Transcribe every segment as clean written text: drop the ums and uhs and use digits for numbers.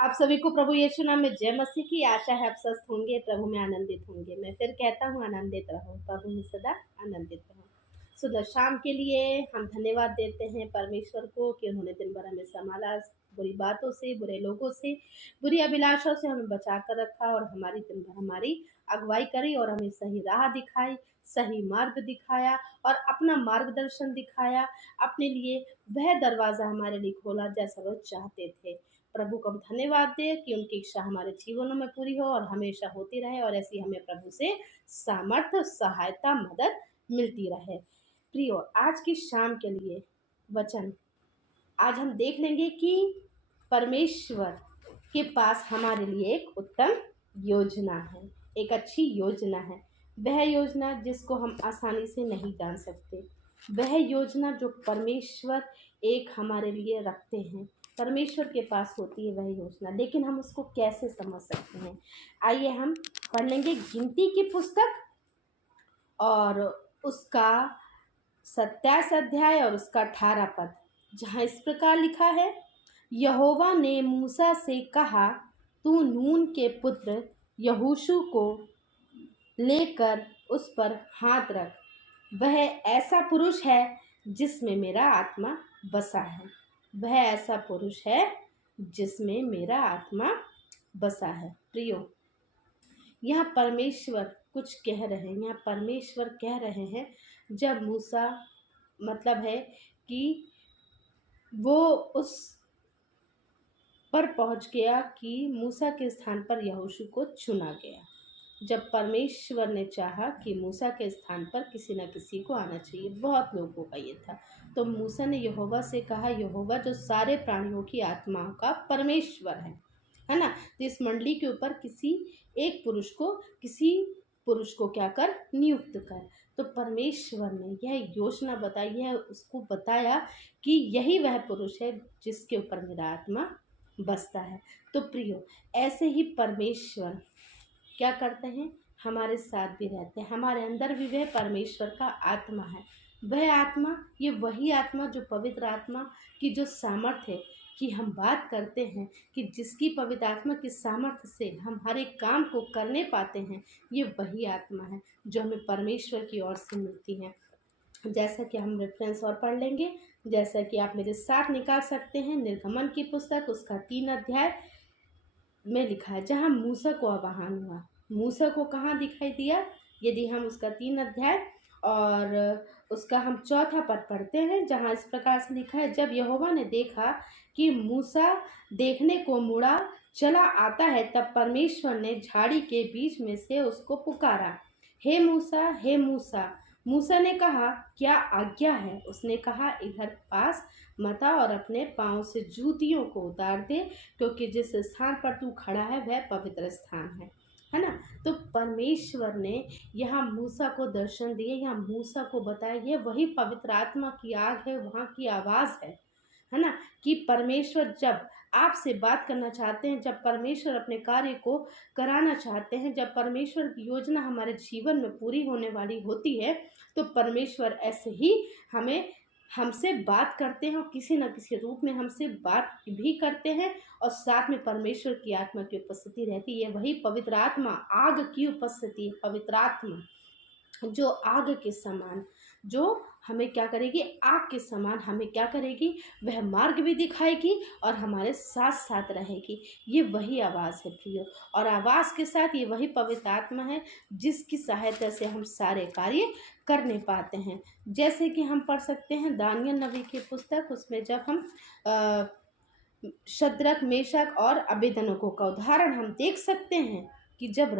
आप सभी को प्रभु यीशु नाम में जय मसीह की। आशा है आप स्वस्थ होंगे, प्रभु में आनंदित होंगे। मैं फिर कहता हूँ आनंदित रहो, प्रभु में सदा आनंदित रहो। सुबह शाम के लिए हम धन्यवाद देते हैं परमेश्वर को कि उन्होंने दिन भर हमें संभाला, बुरी बातों से, बुरे लोगों से, बुरी अभिलाषाओं से हमें बचा कर रखा और हमारी दिन भर हमारी अगुवाई करी और हमें सही राह दिखाई, सही मार्ग दिखाया और अपना मार्गदर्शन दिखाया। अपने लिए वह दरवाज़ा हमारे लिए खोला जैसा वह चाहते थे। प्रभु को हम धन्यवाद दें कि उनकी इच्छा हमारे जीवनों में पूरी हो और हमेशा होती रहे और ऐसी हमें प्रभु से सामर्थ्य, सहायता, मदद मिलती रहे। प्रियो, आज की शाम के लिए वचन आज हम देख लेंगे कि परमेश्वर के पास हमारे लिए एक उत्तम योजना है, एक अच्छी योजना है। वह योजना जिसको हम आसानी से नहीं जान सकते, वह योजना जो परमेश्वर एक हमारे लिए रखते हैं, परमेश्वर के पास होती है वह योजना। लेकिन हम उसको कैसे समझ सकते हैं? आइए हम पढ़ लेंगे गिनती की पुस्तक और उसका 27 अध्याय और उसका 18 पद, जहाँ इस प्रकार लिखा है, यहोवा ने मूसा से कहा, तू नून के पुत्र यहोशू को लेकर उस पर हाथ रख। वह ऐसा पुरुष है जिसमें मेरा आत्मा बसा है। वह ऐसा पुरुष है जिसमें मेरा आत्मा बसा है। प्रियो, यहाँ परमेश्वर कुछ कह रहे हैं। यहाँ परमेश्वर कह रहे हैं, जब मूसा मतलब है कि वो उस पर पहुंच गया कि मूसा के स्थान पर यहोशू को चुना गया। जब परमेश्वर ने चाहा कि मूसा के स्थान पर किसी न किसी को आना चाहिए, बहुत लोगों का ये था, तो मूसा ने यहोवा से कहा, यहोवा जो सारे प्राणियों की आत्माओं का परमेश्वर है ना, तो इस मंडली के ऊपर किसी पुरुष को क्या कर, नियुक्त कर। तो परमेश्वर ने यह योजना बताई है, उसको बताया कि यही वह पुरुष है जिसके ऊपर मेरा आत्मा बसता है। तो प्रियो, ऐसे ही परमेश्वर क्या करते हैं, हमारे साथ भी रहते हैं। हमारे अंदर भी वह परमेश्वर का आत्मा है। वह आत्मा, ये वही आत्मा जो पवित्र आत्मा की जो सामर्थ्य है कि हम बात करते हैं, कि जिसकी पवित्र आत्मा की सामर्थ्य से हम हर एक काम को करने पाते हैं, ये वही आत्मा है जो हमें परमेश्वर की ओर से मिलती है। जैसा कि हम रेफरेंस और पढ़ लेंगे, जैसा कि आप मेरे साथ निकाल सकते हैं, निर्गमन की पुस्तक उसका 3 अध्याय में लिखा है, जहाँ मूसा को आवाहन हुआ। मूसा को कहाँ दिखाई दिया? यदि हम उसका 3 अध्याय और उसका हम 4 पद पढ़ते हैं, जहाँ इस प्रकार से लिखा है, जब यहोवा ने देखा कि मूसा देखने को मुड़ा चला आता है, तब परमेश्वर ने झाड़ी के बीच में से उसको पुकारा, हे मूसा, हे मूसा। मूसा ने कहा, क्या आज्ञा है? उसने कहा, इधर पास मत आ और अपने पाँव से जूतियों को उतार दे, क्योंकि जिस स्थान पर तू खड़ा है वह पवित्र स्थान है ना। तो परमेश्वर ने यहाँ मूसा को दर्शन दिए, यहाँ मूसा को बताया, ये वही पवित्र आत्मा की आग है, वहाँ की आवाज़ है ना, कि परमेश्वर जब आपसे बात करना चाहते हैं, जब परमेश्वर अपने कार्य को कराना चाहते हैं, जब परमेश्वर की योजना हमारे जीवन में पूरी होने वाली होती है, तो परमेश्वर ऐसे ही हमसे बात करते हैं और किसी न किसी रूप में हमसे बात भी करते हैं, और साथ में परमेश्वर की आत्मा की उपस्थिति रहती है। वही पवित्र आत्मा, आग की उपस्थिति, पवित्र आत्मा जो आग के समान, जो हमें क्या करेगी, आग के समान हमें क्या करेगी, वह मार्ग भी दिखाएगी और हमारे साथ साथ रहेगी। ये वही आवाज़ है प्रियो, और आवाज़ के साथ ये वही पवित्र आत्मा है जिसकी सहायता से हम सारे कार्य करने पाते हैं। जैसे कि हम पढ़ सकते हैं दानियल नबी की पुस्तक, उसमें जब हम शद्रक, मेशक और अबेदनगो का उदाहरण हम देख सकते हैं कि जब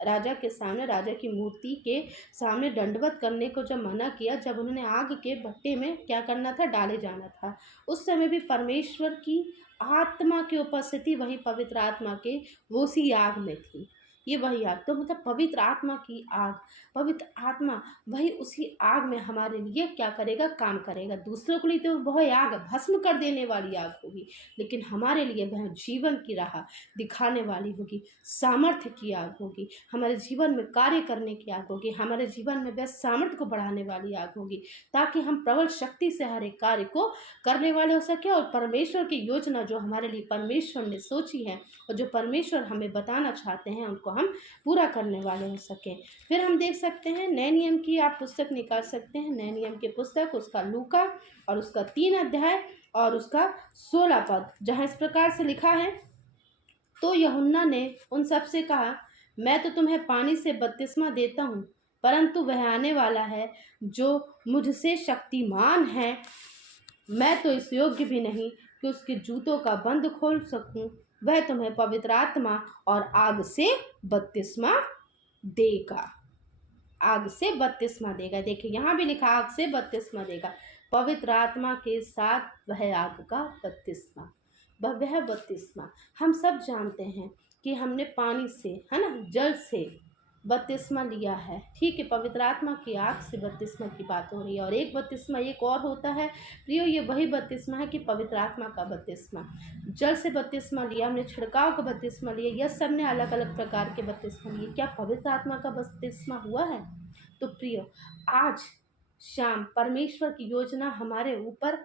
राजा के सामने, राजा की मूर्ति के सामने दंडवत करने को जब मना किया, जब उन्होंने आग के भट्टे में क्या करना था, डाले जाना था, उस समय भी परमेश्वर की आत्मा की उपस्थिति वही पवित्र आत्मा के वो उसी आग में थी। ये वही आग, तो मतलब पवित्र आत्मा की आग, पवित्र आत्मा वही उसी आग में हमारे लिए क्या करेगा, काम करेगा। दूसरों के लिए तो वह आग भस्म कर देने वाली आग होगी, लेकिन हमारे लिए वह जीवन की राह दिखाने वाली होगी, सामर्थ्य की आग होगी, हमारे जीवन में कार्य करने की आग होगी, हमारे जीवन में वह सामर्थ्य को बढ़ाने वाली आग होगी, ताकि हम प्रबल शक्ति से हर एक कार्य को करने वाले हो सके। और परमेश्वर की योजना जो हमारे लिए परमेश्वर ने सोची है और जो परमेश्वर हमें बताना चाहते हैं, उनको हम पूरा करने वाले हो सके। फिर हम देख सकते हैं नए नियम की आप पुस्तक निकाल सकते हैं, नए नियम की पुस्तक, उसका लूका और उसका 3 अध्याय और उसका 16 पद, जहाँ इस प्रकार से लिखा है, तो यूहन्ना ने उन सब से कहा, मैं तो तुम्हें पानी से बपतिस्मा देता हूँ, परंतु वह आने वाला है जो मुझसे शक्तिमान है, मैं तो इस योग्य भी नहीं कि उसके जूतों का बंद खोल सकूं। वह तुम्हें पवित्र आत्मा और आग से बपतिस्मा देगा। आग से बपतिस्मा देगा। देखिए यहाँ भी लिखा आग से बपतिस्मा देगा, पवित्र आत्मा के साथ वह आग का बपतिस्मा, वह बपतिस्मा हम सब जानते हैं कि हमने पानी से, है ना, जल से बपतिस्मा लिया है, ठीक है। पवित्र आत्मा की आग से बपतिस्मा की बात हो रही है। और एक बपतिस्मा एक और होता है प्रियो, ये वही बपतिस्मा है कि पवित्र आत्मा का बपतिस्मा। जल से बपतिस्मा लिया हमने, छिड़काव का बपतिस्मा लिया, यह सब ने अलग अलग प्रकार के बपतिस्मा लिए। क्या पवित्र आत्मा का बपतिस्मा हुआ है? तो प्रियो, आज शाम परमेश्वर की योजना हमारे ऊपर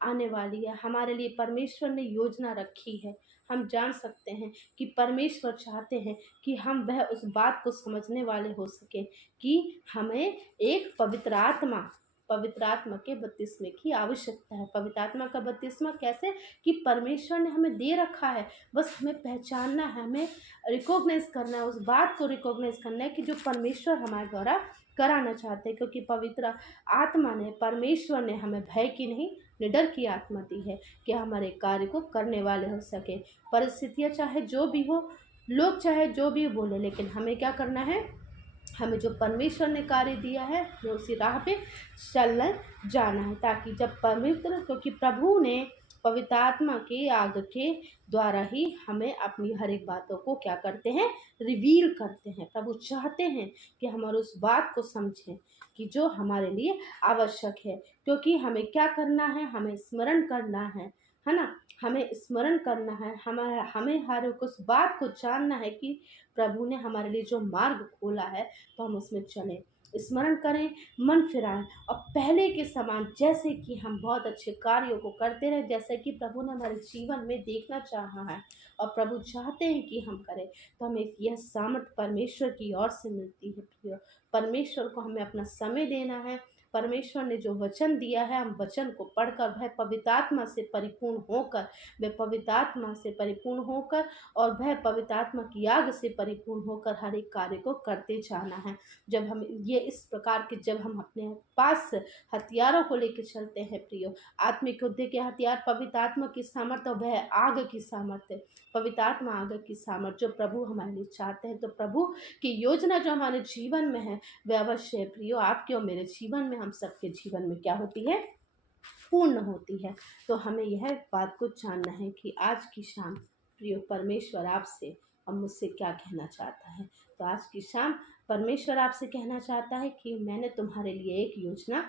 आने वाली है, हमारे लिए परमेश्वर ने योजना रखी है। हम जान सकते हैं कि परमेश्वर चाहते हैं कि हम वह उस बात को समझने वाले हो सके कि हमें एक पवित्र आत्मा के बपतिस्मे की आवश्यकता है। पवित्र आत्मा का बपतिस्मा कैसे? कि परमेश्वर ने हमें दे रखा है, बस हमें पहचानना है, हमें रिकॉग्नाइज करना है, उस बात को रिकॉग्नाइज करना है कि जो परमेश्वर हमारे द्वारा कराना चाहते हैं। क्योंकि पवित्र आत्मा ने, परमेश्वर ने हमें भय की नहीं, निडर की आत्मा दी है कि हमारे कार्य को करने वाले हो सके। परिस्थितियाँ चाहे जो भी हो, लोग चाहे जो भी बोले, लेकिन हमें क्या करना है? हमें जो परमेश्वर ने कार्य दिया है, हमें उसी राह पे चलना जाना है, ताकि जब पवित्र, क्योंकि प्रभु ने पवित्र आत्मा के आग के द्वारा ही हमें अपनी हर एक बातों को क्या करते हैं? रिवील करते हैं। प्रभु चाहते हैं कि हम उस बात को समझें कि जो हमारे लिए आवश्यक है। क्योंकि हमें क्या करना है? हमें स्मरण करना है ना, हमें स्मरण करना है, हमें हर एक उस बात को जानना है कि प्रभु ने हमारे लिए जो मार्ग खोला है, तो हम उसमें चलें, स्मरण करें, मन फिराएं, और पहले के समान जैसे कि हम बहुत अच्छे कार्यों को करते रहे, जैसे कि प्रभु ने हमारे जीवन में देखना चाहा है और प्रभु चाहते हैं कि हम करें, तो हमें यह सामर्थ परमेश्वर की ओर से मिलती है। प्रिय, परमेश्वर को हमें अपना समय देना है। परमेश्वर ने जो वचन दिया है, हम वचन को पढ़कर वह पवित्र आत्मा से परिपूर्ण होकर, वह पवित्र आत्मा से परिपूर्ण होकर और वह पवित्र आत्मा की आग से परिपूर्ण होकर हर एक कार्य को करते जाना है। जब हम ये इस प्रकार के, जब हम अपने पास हथियारों को लेकर चलते हैं प्रियो, आत्मिक युद्ध के हथियार पवित्र आत्मा की सामर्थ्य, वह आग की सामर्थ्य, पवित्र आत्मा आग की सामर्थ्य जो प्रभु हमारे लिए चाहते हैं। तो प्रभु की योजना जो हमारे जीवन में है, वह अवश्य प्रियो आपके और मेरे जीवन में, हम सबके जीवन में क्या होती है? पूर्ण होती है। तो हमें यह बात को जानना है कि आज की शाम प्रियो परमेश्वर आपसे और मुझसे क्या कहना चाहता है। तो आज की शाम परमेश्वर आपसे कहना चाहता है कि मैंने तुम्हारे लिए एक योजना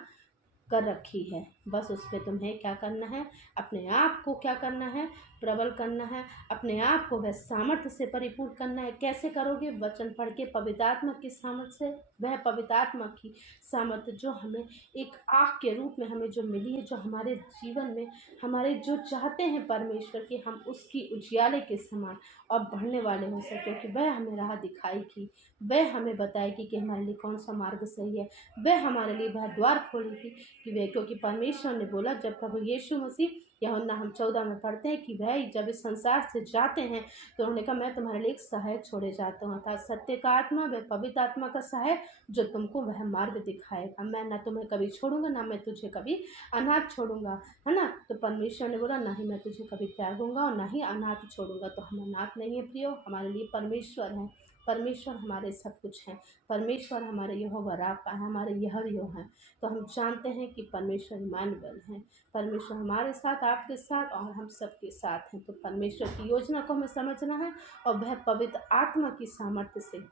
कर रखी है, बस उस पर तुम्हें क्या करना है? अपने आप को क्या करना है? प्रबल करना है, अपने आप को वह सामर्थ्य से परिपूर्ण करना है। कैसे करोगे? वचन पढ़ के, पवित्र आत्मा की सामर्थ्य से। वह पवित्र आत्मा की सामर्थ्य जो हमें एक आग के रूप में हमें जो मिली है, जो हमारे जीवन में, हमारे जो चाहते हैं परमेश्वर कि हम उसकी उजियाले के समान और बढ़ने वाले हो सके, कि वह हमें राह दिखाएगी, वह हमें बताएगी कि हमारे लिए कौन सा मार्ग सही है, वह हमारे लिए वह द्वार खोलेगी कि वे, क्योंकि परमेश्वर ने बोला, जब प्रभु यीशु मसीह, यूहन्ना हम 14 में पढ़ते हैं कि वह जब इस संसार से जाते हैं तो उन्होंने कहा, मैं तुम्हारे लिए एक सहायक छोड़े जाता हूँ, अर्थात सत्य का आत्मा, वह पवित्र आत्मा का सहायक जो तुमको वह मार्ग दिखाएगा। मैं ना तुम्हें कभी छोड़ूंगा, ना मैं तुझे कभी अनाथ छोड़ूंगा, है ना। तो परमेश्वर ने बोला, ना ही मैं तुझे कभी त्यागूंगा और ना ही अनाथ छोड़ूंगा। तो हम अनाथ नहीं है प्रियो, हमारे लिए परमेश्वर है। परमेश्वर हमारे सब कुछ हैं, परमेश्वर हमारे यहोवा राफा है, हमारे यहोवा हैं। तो हम जानते हैं कि परमेश्वर इम्मानुएल हैं, परमेश्वर हमारे साथ, आपके साथ और हम सबके साथ हैं। तो परमेश्वर की योजना को हमें समझना है और वह पवित्र आत्मा की सामर्थ्य से,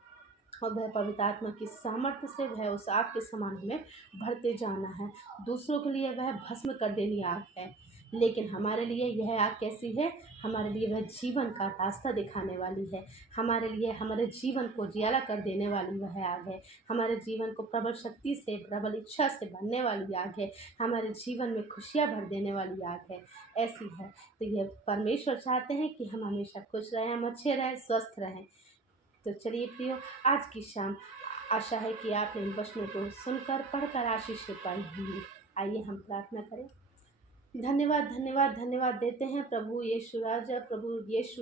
और वह पवित्र आत्मा की सामर्थ्य से वह उस आग के समान हमें बढ़ते जाना है। दूसरों के लिए वह भस्म कर देनी आग है, लेकिन हमारे लिए यह आग कैसी है? हमारे लिए वह जीवन का रास्ता दिखाने वाली है, हमारे लिए हमारे जीवन को जियाला कर देने वाली वह आग है, हमारे जीवन को प्रबल शक्ति से, प्रबल इच्छा से भरने वाली आग है, हमारे जीवन में खुशियाँ भर देने वाली आग है, ऐसी है। तो यह परमेश्वर चाहते हैं कि हम हमेशा खुश रहें, हम अच्छे रहें, स्वस्थ रहें। तो चलिए प्रियो, आज की शाम आशा है कि आपने इन वचनों को सुनकर, पढ़कर आशीष पाई होंगी। आइए हम प्रार्थना करें। धन्यवाद धन्यवाद धन्यवाद देते हैं प्रभु यीशु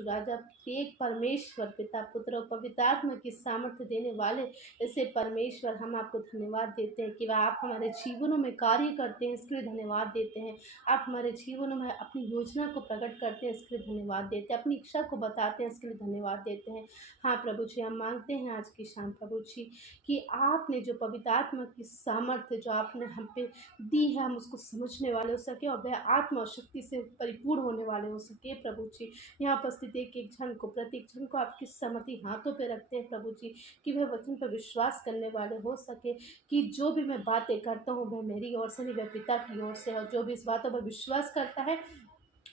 राजा कि एक परमेश्वर पिता, पुत्र और पवित्र आत्मा की सामर्थ्य देने वाले ऐसे परमेश्वर, हम आपको धन्यवाद देते हैं कि वह आप हमारे जीवनों में कार्य करते हैं, इसके लिए धन्यवाद देते हैं। आप हमारे जीवनों में अपनी योजना को प्रकट करते हैं, इसके लिए धन्यवाद देते हैं, अपनी इच्छा को बताते हैं, इसके लिए धन्यवाद देते हैं। हाँ प्रभु जी, हम मांगते हैं आज की शाम प्रभु जी कि आपने जो पवित्र आत्मा की सामर्थ्य जो आपने हम पे दी है, हम उसको समझने वाले हो सके और वह आत्मा और शक्ति से परिपूर्ण होने वाले हो सके प्रभु जी। यहाँ उपस्थित एक एक जन को, प्रत्येक जन को आपकी समर्थी हाथों पे रखते हैं प्रभु जी, कि वह वचन पर विश्वास करने वाले हो सके, कि जो भी मैं बातें करता हूँ वह मेरी ओर से नहीं, वह पिता की ओर से, और जो भी इस बातों पर विश्वास करता है,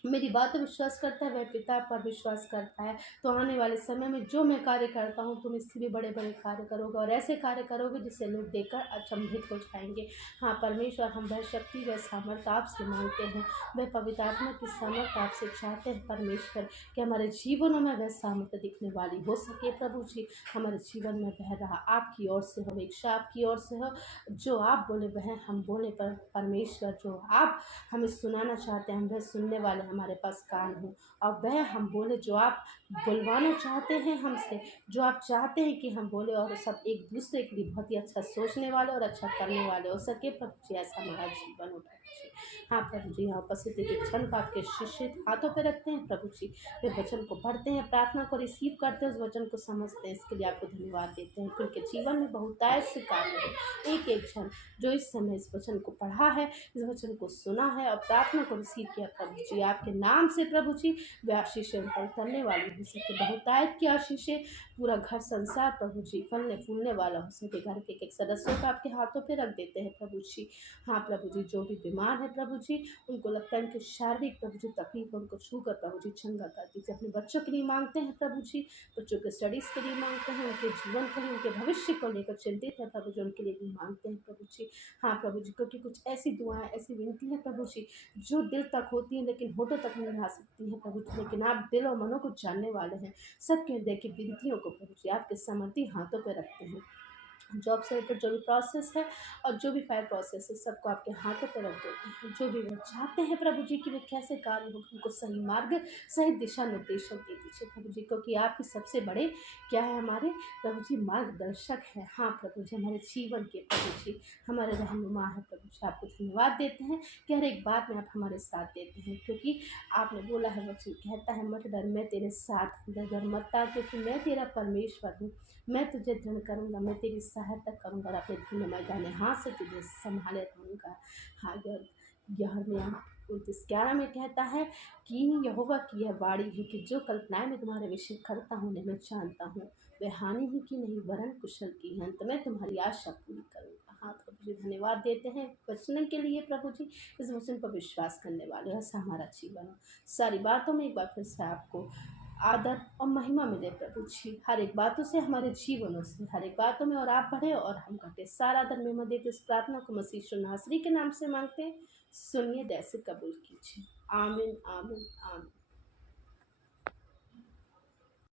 मेरी बात पर विश्वास करता है, वह पिता पर विश्वास करता है। तो आने वाले समय में जो मैं कार्य करता हूँ, तुम इससे भी बड़े बड़े कार्य करोगे और ऐसे कार्य करोगे जिससे लोग देखकर अचंभित हो जाएंगे। हाँ परमेश्वर, हम वह शक्ति, वह सामर्थ्य आपसे मांगते हैं, वह पवित्र आत्मा की सामर्थ्य आपसे चाहते हैं परमेश्वर, कि हमारे जीवनों में वह सामर्थ्य दिखने वाली हो सके प्रभु जी। हमारे जीवन में वह रहा आपकी ओर से हो, इच्छा आपकी ओर से हो, जो आप बोले वह हम बोले, पर परमेश्वर जो आप हमें सुनाना चाहते हैं, हम वह सुनने वाले, हमारे पास कान हो, और वह हम बोले जो आप बुलवाना चाहते हैं हमसे, जो आप चाहते हैं कि हम बोले, और सब एक दूसरे के लिए बहुत ही अच्छा सोचने वाले और अच्छा करने वाले हो सके प्रभु जी। ऐसा हमारा जीवन हो प्रभु जी। हाँ प्रभु जी, यहाँ उपस्थित एक क्षण को आपके शिष्य हाथों पे रखते हैं प्रभु जी, वे वचन को पढ़ते हैं, प्रार्थना को रिसीव करते हैं, उस वचन को समझते हैं, इसके लिए आपको धन्यवाद देते हैं। उनके जीवन में बहुतायत से कार्य हो, एक एक क्षण जो इस समय इस वचन को पढ़ा है, इस वचन को सुना है और प्रार्थना को रिसीव किया प्रभु जी, आपके नाम से प्रभु जी, वे आशीषें उन पर उतरने वाली हो सके, बहुतायत की आशीषें, पूरा घर संसार प्रभु जी फलने फूलने वाला हो सके। घर के एक सदस्यों को आपके हाथों पे रख देते हैं प्रभु जी। हाँ प्रभु जी, जो भी बीमार है प्रभु जी, उनको लगता है उनके शारीरिक प्रभु जी तकलीफ, उनको छूकर प्रभु जी चंगा कर दीजिए। अपने बच्चों के लिए मांगते हैं प्रभु जी, बच्चों के स्टडीज़ के लिए मांगते हैं, उनके जीवन के लिए, उनके भविष्य को लेकर चिंतित है प्रभु जी, उनके लिए भी मांगते हैं प्रभु जी। हाँ प्रभु जी, क्योंकि कुछ ऐसी दुआएं, ऐसी विनती है प्रभु जी, जो दिल तक होती हैं लेकिन होठों तक नहीं आ सकती हैं प्रभु जी, लेकिन आप दिल और मनों को जानने वाले हैं। सबके हृदय की विनतियों को प्रभु जी आपके समर्थी हाथों पर रखते हैं। जॉब से रिलेटेड जो भी प्रोसेस है और जो भी फाइल प्रोसेस है, सबको आपके हाथों पर रख देते हैं। जो भी वो चाहते हैं प्रभु जी कि वे कैसे कार्य हो, उनको सही मार्ग, सही दिशा निर्देशन दे दीजिए प्रभु जी, क्योंकि आप ही सबसे बड़े क्या है, हमारे प्रभु जी मार्गदर्शक है। हाँ प्रभु जी, हमारे जीवन के प्रभु जी हमारे रहनुमा है प्रभु जी। आपको धन्यवाद देते हैं कि हर एक बात में आप हमारे साथ देते हैं, क्योंकि आपने बोला है, वचन कहता है, मत डर, मैं तेरे साथ हूँ, डर मत, क्योंकि मैं तेरा परमेश्वर हूँ, मैं तुझे दृढ़ करूँगा, मैं तेरी सहायता करूँगा और अपने धन्य मैदान हाथ से तुझे संभाले रहूँगा। हाँ, यह 29:11 में कहता है कि यहोवा की यह वाणी है कि जो कल्पनाएं मैं तुम्हारे विषय करता हूँ, उन्हें मैं जानता हूँ, वे हानि ही की नहीं वरन कुशल की है, अंत में तुम्हारी आशा पूरी करूँगा। हाँ प्रभु जी, धन्यवाद देते हैं वचन के लिए प्रभु जी। इस वचन पर विश्वास करने वाले ऐसा हमारा जीवन हो। सारी बातों में एक बार फिर से आपको आदर और महिमा मिले प्रभु जी, हर एक बातों से, हमारे जीवनों से, हर एक बातों में, और आप बढ़े और हम घटे। सारा आदर महिमा देते इस प्रार्थना को मसीह यीशु नासरी के नाम से मांगते हैं, सुनिए, दैसे कबूल कीजिए। आमीन आमीन आमीन।